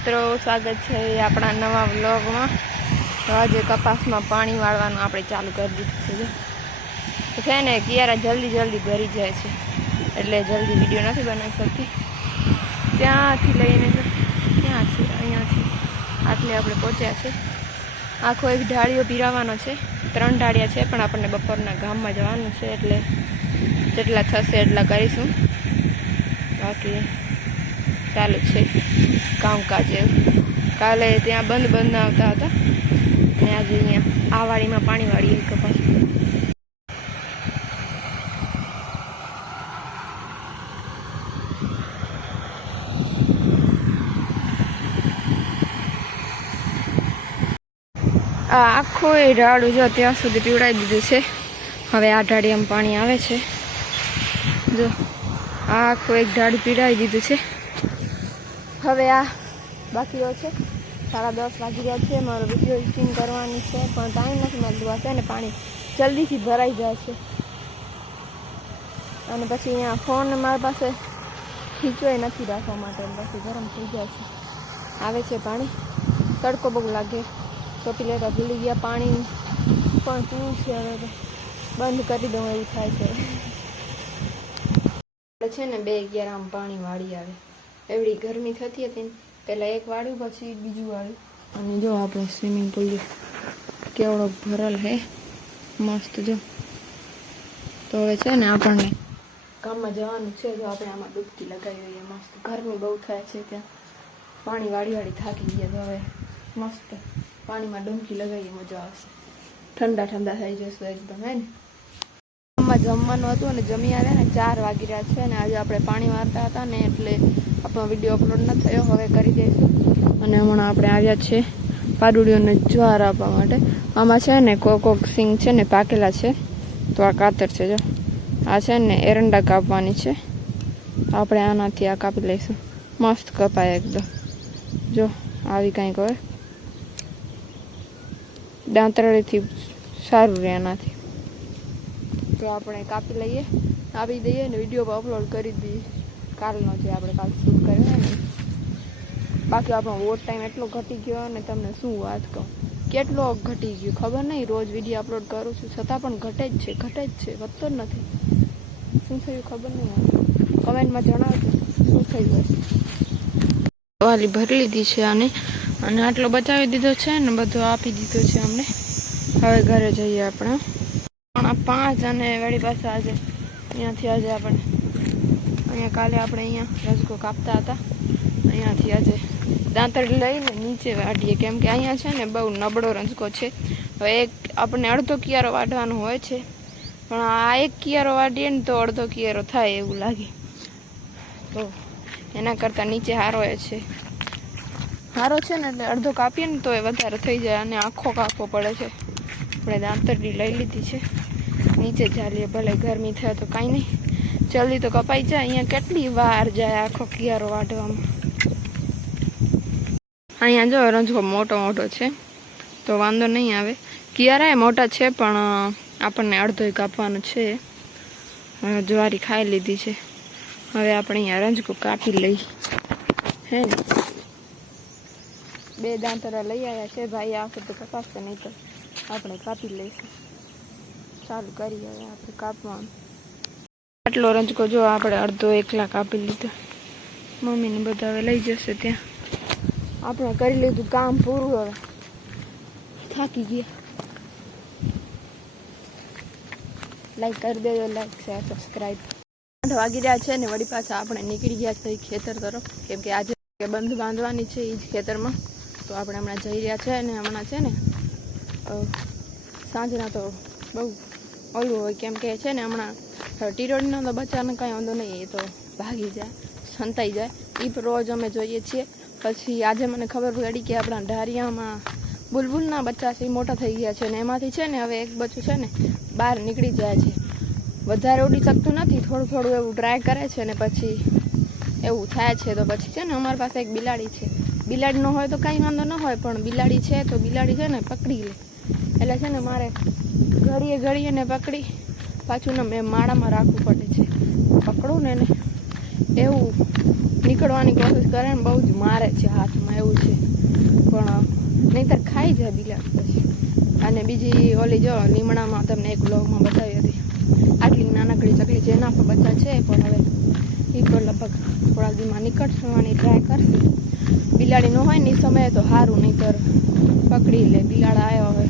મિત્રો, સ્વાગત છે આપણા નવા વ્લોગમાં. આજે કપાસમાં પાણી વાળવાનું આપણે ચાલુ કરી દીધું છે છે ને, કિયારા જલ્દી જલ્દી ભરી જાય છે. એટલે જલ્દી વીડિયો નથી બનાવી શકતી. ત્યાંથી લઈને ક્યાં છે? અહીંયાથી આટલે આપણે પહોંચ્યા છે. આખો એક ઢાળીઓ પીરાવાનો છે. ત્રણ ઢાળિયા છે, પણ આપણને બપોરના ગામમાં જવાનું છે, એટલે જેટલા થશે એટલા કરીશું. બાકી ચાલુ છે. કામકાજ એવું કાલે ત્યાં બંધ બંધ આવતા હતા. અને આજે અહીંયા આ વાડીમાં પાણી વાળીએ કપાસ આ આખો એ ઢાળું જો ત્યાં સુધી પીવડાવી દીધું છે. હવે આ ઢાળી આમ પાણી આવે છે. જો, આ આખું એક ઢાળું પીવડાવી દીધું છે. હવે આ બાકીઓ છે. સાડા દસ વાગી રહ્યા છે. મારો વીડિયો એડિટિંગ કરવાની છે, પણ ટાઈમ નથી મળતું હશે છે ને, પાણી જલ્દીથી ભરાઈ છે. અને પછી અહીંયા ફોન મારી પાસે ખીચવાય નથી રાખવા માટે પછી ગરમ થઈ જાય છે. આવે છે પાણી. તડકો બહુ લાગે. ટોપી લેતા ભૂલી ગયા. પાણી પણ પીવું છે હવે બંધ કરી દઉં એવું થાય છે. છે ને, બે અગિયાર આમ પાણી વાળી આવે. એવડી ગરમી થતી હતી ને પહેલાં એક વાળ્યું પછી બીજું વાળ્યું અને જો આપણે સ્વિમિંગ પુલ કેવડો ભરલ હે, મસ્ત જો. તો હવે છે ને આપણને ગામમાં જવાનું છે, જો આપણે આમાં ડૂબકી લગાવી હોઈએ, મસ્ત. ગરમી બહુ થાય છે ત્યાં. પાણી વાળી વાળી થાકી ગયા તો હવે. મસ્ત. પાણીમાં ડૂબકી લગાવીએ, મજા આવશે. ઠંડા ઠંડા થઈ જશે એકદમ, હે ને. ગામમાં જમવાનું હતું અને જમી આવ્યા ને, ચાર વાગી રહ્યા છે ને, આજે આપણે પાણી વારતા હતા ને, એટલે આપણો વીડિયો અપલોડ ન થયો, હવે કરી દઈશું. અને હમણાં આપણે આવ્યા છીએ પાડુડીઓને જ્વાર આપવા માટે. આમાં છે ને કોક કોક સિંગ છે ને પાકેલા છે. તો આ કાતર છે, જો. આ છે ને એરંડા કાપવાની છે. આપણે આનાથી આ કાપી લઈશું. મસ્ત કપાય એકદમ. જો, આવી કાંઈક હોય. દાંતરડીથી સારું રહે એનાથી તો આપણે કાપી લઈએ, આપી દઈએ ને વીડિયો અપલોડ કરી દઈએ. કાલનો જે આપણે કાલ શૂટ કર્યો ને બાકી આપણો વોટ ટાઈમ એટલો ઘટી ગયો ને તમને શું વાત કહું. કેટલો ઘટી ગયો, ખબર નહીં? રોજ વીડિયો અપલોડ કરું છું, છતાં પણ ઘટે જ છે, ઘટે જ છે, વધતો જ નથી. શું થયું ખબર નહીં કમેન્ટમાં જણાવજો, શું થયું હશે? વાલી ભરી લીધી છે આને, અને આટલો બચાવી દીધો છે ને, બધો આપી દીધો છે અમને. હવે ઘરે જઈએ આપણે. પણ પાંચ અને વળી પાછા આજે અહીંયાથી આજે આપણે અહીંયા કાલે આપણે અહીંયા રજકો કાપતા હતા. અહીંયાથી આજે દાંતરડી લઈને નીચે વાઢીએ. કેમ કે અહીંયા છે ને બહુ નબળો રંજકો છે. હવે એક આપણને અડધો કિયારો વાઢવાનો હોય છે. પણ આ એક કિયારો વાઢીએ ને તો અડધો કિયારો થાય એવું લાગે. તો એના કરતાં નીચે હારો એ છે. હારો છે ને એટલે અડધો કાપીએ ને તો એ વધારે થઈ જાય અને આખો કાપવો પડે છે. આપણે દાંતરડી લઈ લીધી છે. નીચે ચાલીએ ભલે ગરમી થાય તો કાંઈ નહીં. જલ્દી તો કપાઈ જાય. અહીંયા કેટલી વાર જાય આખો કિયારો વાઢવામાં. અહીંયા જો રંજકો મોટો મોટો છે. તો વાંધો નહીં આવે. કિયારા એ મોટા છે, પણ આપણને અડધો કાપવાનો છે. જ્વારી ખાઈ લીધી છે. હવે આપણે અહીંયા રંજકો કાપી લઈ. હે ને? બે દાંતરા લઈ આવ્યા છે. ભાઈ આ તો કપાશે નહીં તો આપણે કાપી લઈશું. ચાલુ કરી હવે આપણે કાપવાનું. આટલો રંજકો જો આપણે અડધો એકલા કાપી લીધો મમ્મીને બધા હવે લઈ જશે ત્યાં. આપણે કરી લીધું કામ પૂરું હવે. થાકી ગયા. લાઈક કરી દેજો લાઈક શેર સબસ્ક્રાઈબ આઠ વાગી રહ્યા છે ને વળી પાછા આપણે નીકળી ગયા છે ખેતર તરફ. કેમ કે આજે બંધ બાંધવાની છે એ જ ખેતરમાં. તો આપણે હમણાં જઈ રહ્યા છે ને હમણાં છે ને સાંજના તો બહુ ઓલું હોય કેમ કે છે ને હમણાં ટીરોડના તો બચ્ચાને કાંઈ વાંધો નહીં, એ તો ભાગી જાય, સંતાઈ જાય. એ રોજ અમે જોઈએ છીએ. પછી આજે મને ખબર પડી કે આપણા ઢારિયામાં બુલબુલના બચ્ચા છે એ મોટા થઈ ગયા છે ને એમાંથી છે ને હવે એક બચ્ચું છે ને બહાર નીકળી જાય છે. વધારે ઉડી શકતું નથી, થોડું થોડું એવું ટ્રાય કરે છે ને પછી એવું થાય છે. તો પછી છે ને અમારી પાસે એક બિલાડી છે. બિલાડી ન હોય તો કાંઈ વાંધો ન હોય, પણ બિલાડી છે તો બિલાડી છે ને પકડી લે. એટલે છે ને મારે ઘડીએ ઘડીએ ને પકડી પાછું ને મેં માળામાં રાખવું પડે છે. પકડું ને એને. એવું નીકળવાની કોશિશ કરે ને બહુ જ મારે છે હાથમાં એવું છે. પણ નહીંતર ખાઈ જાય બિલાડી પછી. અને બીજી ઓલી જો લીમડામાં તમને એક બ્લોગમાં બતાવી હતી. આટલી નાનકડી ચકલી જેના પર બચ્ચા છે, પણ હવે એ પણ લગભગ થોડા દીમાં નીકળવાની ટ્રાય કરશે. બિલાડી ન હોય ને એ સમયે તો સારું નહીંતર પકડી લે. બિલાડા આવ્યા હવે.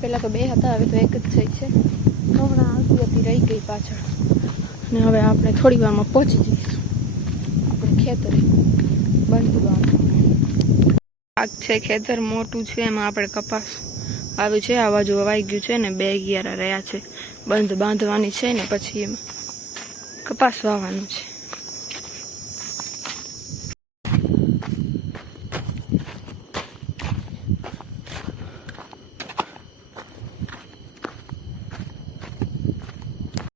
પહેલાં તો બે હતા, હવે તો એક જ થઈ છે. હમણાં આવતી હતી, રહી ગઈ પાછળ. અને હવે આપણે થોડી વારમાં પહોંચી જઈશું. આપણે ખેતરે બંધ પાક છે ખેતર, મોટું છે, એમાં આપણે કપાસ. આવ્યું છે, આ બાજુ વાઈ ગયું છે ને બે ગિયારા રહ્યા છે. બંધ બાંધવાની છે ને પછી એમાં કપાસ વાવવાનું છે.